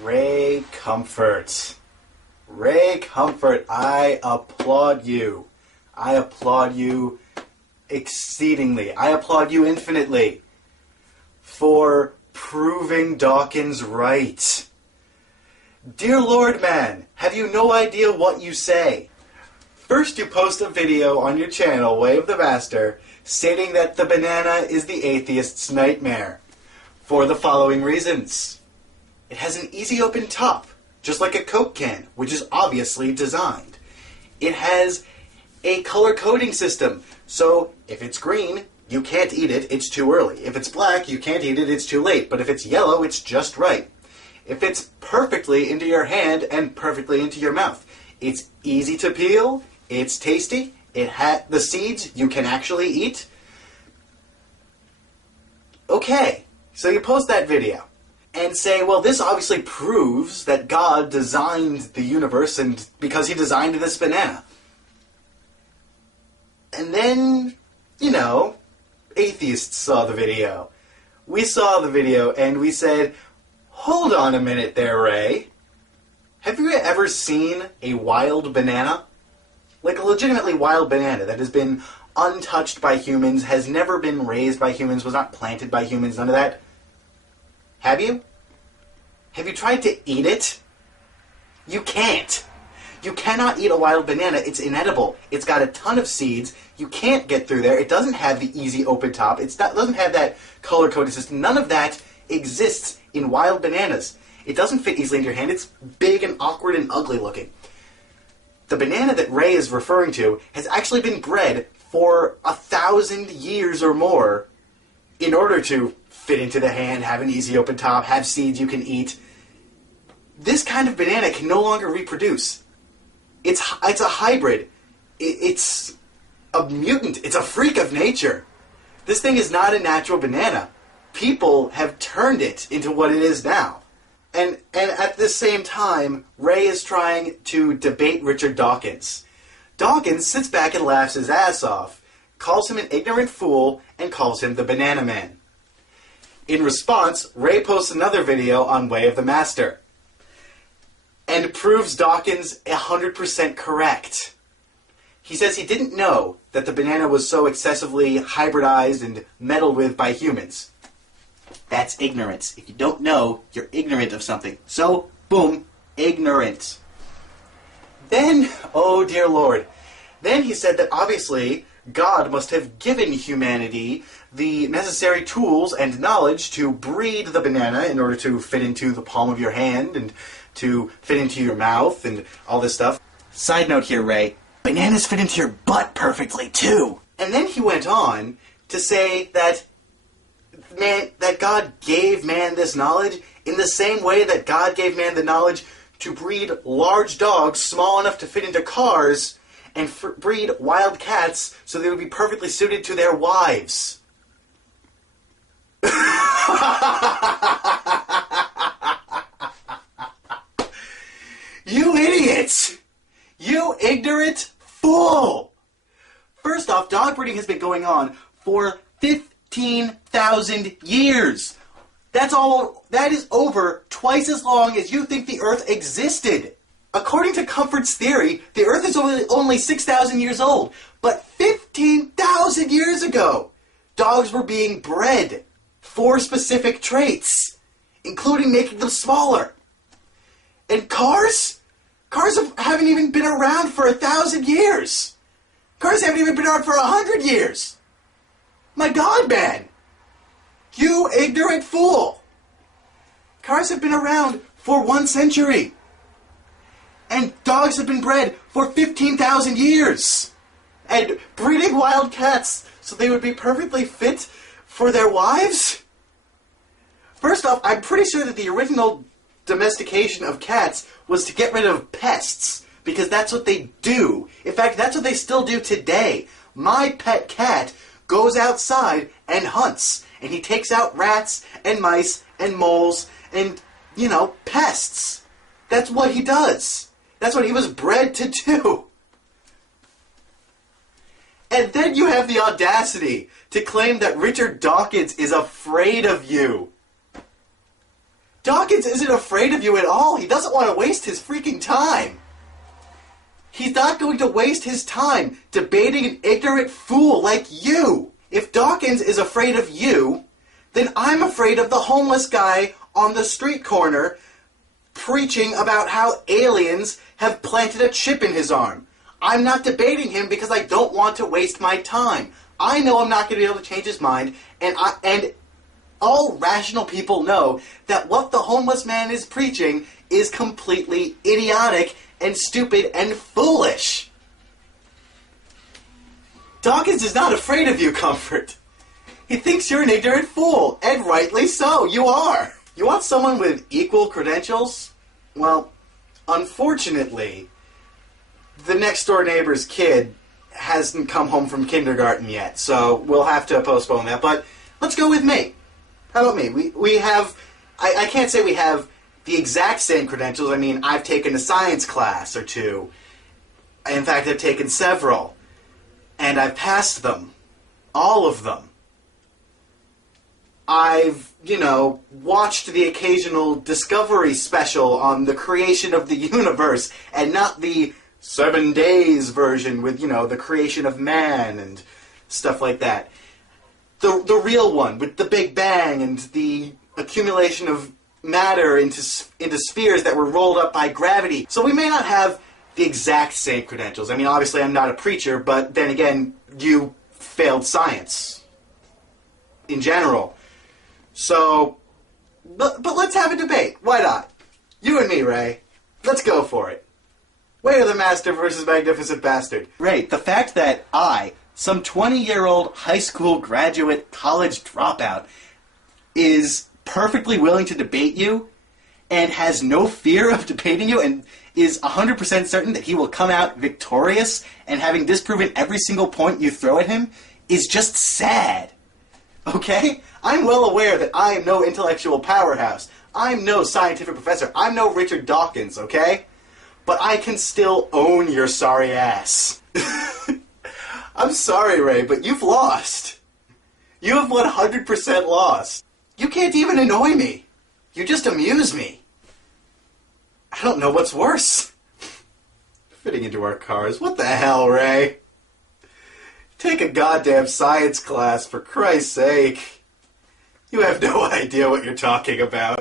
Ray Comfort. Ray Comfort, I applaud you. I applaud you exceedingly. I applaud you infinitely for proving Dawkins right. Dear Lord man, have you no idea what you say? First you post a video on your channel, Way of the Master, stating that the banana is the atheist's nightmare. For the following reasons. It has an easy open top, just like a Coke can, which is obviously designed. It has a color coding system, so if it's green, you can't eat it, it's too early. If it's black, you can't eat it, it's too late. But if it's yellow, it's just right. It fits perfectly into your hand and perfectly into your mouth. It's easy to peel, it's tasty, the seeds you can actually eat. Okay, so you post that video and say, well, this obviously proves that God designed the universe and because he designed this banana. And then, atheists saw the video. We saw the video and we said, hold on a minute there, Ray. Have you ever seen a wild banana? Like a legitimately wild banana that has been untouched by humans, has never been raised by humans, was not planted by humans, none of that. Have you? Have you tried to eat it? You can't. You cannot eat a wild banana. It's inedible. It's got a ton of seeds. You can't get through there. It doesn't have the easy open top. It doesn't have that color-coded system. None of that exists in wild bananas. It doesn't fit easily into your hand. It's big and awkward and ugly looking. The banana that Ray is referring to has actually been bred for 1,000 years or more in order to fit into the hand, have an easy open top, have seeds you can eat. This kind of banana can no longer reproduce. It's a hybrid. It's a mutant. It's a freak of nature. This thing is not a natural banana. People have turned it into what it is now. And at the same time, Ray is trying to debate Richard Dawkins. Dawkins sits back and laughs his ass off, calls him an ignorant fool, and calls him the Banana Man. In response, Ray posts another video on Way of the Master and proves Dawkins 100% correct. He says he didn't know that the banana was so excessively hybridized and meddled with by humans. That's ignorance. If you don't know, you're ignorant of something. So, boom, ignorant. Then, oh dear Lord, then he said that obviously God must have given humanity the necessary tools and knowledge to breed the banana in order to fit into the palm of your hand and to fit into your mouth and all this stuff. Side note here, Ray, bananas fit into your butt perfectly too. And then he went on to say that God gave man this knowledge in the same way that God gave man the knowledge to breed large dogs small enough to fit into cars and breed wild cats so they would be perfectly suited to their wives. You idiots! You ignorant fool! First off, dog breeding has been going on for 15,000 years. That is over twice as long as you think the Earth existed. According to Comfort's theory, the Earth is only 6,000 years old. But 15,000 years ago, dogs were being bred for specific traits, including making them smaller. And cars? Cars haven't even been around for 1,000 years. Cars haven't even been around for 100 years. My God, man! You ignorant fool! Cars have been around for 1 century. And dogs have been bred for 15,000 years. And breeding wild cats so they would be perfectly fit for their wives? First off, I'm pretty sure that the original domestication of cats was to get rid of pests, because that's what they do. In fact, that's what they still do today. My pet cat goes outside and hunts, and he takes out rats and mice and moles and, pests. That's what he does. That's what he was bred to do. And then you have the audacity to claim that Richard Dawkins is afraid of you. Dawkins isn't afraid of you at all. He doesn't want to waste his freaking time. He's not going to waste his time debating an ignorant fool like you. If Dawkins is afraid of you, then I'm afraid of the homeless guy on the street corner preaching about how aliens have planted a chip in his arm. I'm not debating him because I don't want to waste my time. I know I'm not going to be able to change his mind, and all rational people know that what the homeless man is preaching is completely idiotic and stupid and foolish. Dawkins is not afraid of you, Comfort. He thinks you're an ignorant fool, and rightly so, you are. You want someone with equal credentials? Well, unfortunately, the next-door neighbor's kid hasn't come home from kindergarten yet, so we'll have to postpone that. But let's go with me. How about me? We have... I can't say we have the exact same credentials. I mean, I've taken a science class or two. In fact, I've taken several. And I've passed them. All of them. I've, watched the occasional Discovery special on the creation of the universe, and not the 7 days version with, the creation of man and stuff like that. The real one, with the Big Bang and the accumulation of matter into spheres that were rolled up by gravity. So we may not have the exact same credentials. I mean, obviously I'm not a preacher, but then again, you failed science. In general. So, but let's have a debate. Why not? You and me, Ray. Let's go for it. Way of the Master versus Magnificent Bastard. Ray, the fact that I, some 20-year-old high school graduate college dropout, is perfectly willing to debate you and has no fear of debating you and is 100% certain that he will come out victorious and having disproven every single point you throw at him is just sad. Okay? I'm well aware that I am no intellectual powerhouse. I'm no scientific professor. I'm no Richard Dawkins, okay? But I can still own your sorry ass. I'm sorry, Ray, but you've lost. You have 100% lost. You can't even annoy me. You just amuse me. I don't know what's worse. Fitting into our cars. What the hell, Ray? Take a goddamn science class, for Christ's sake. You have no idea what you're talking about.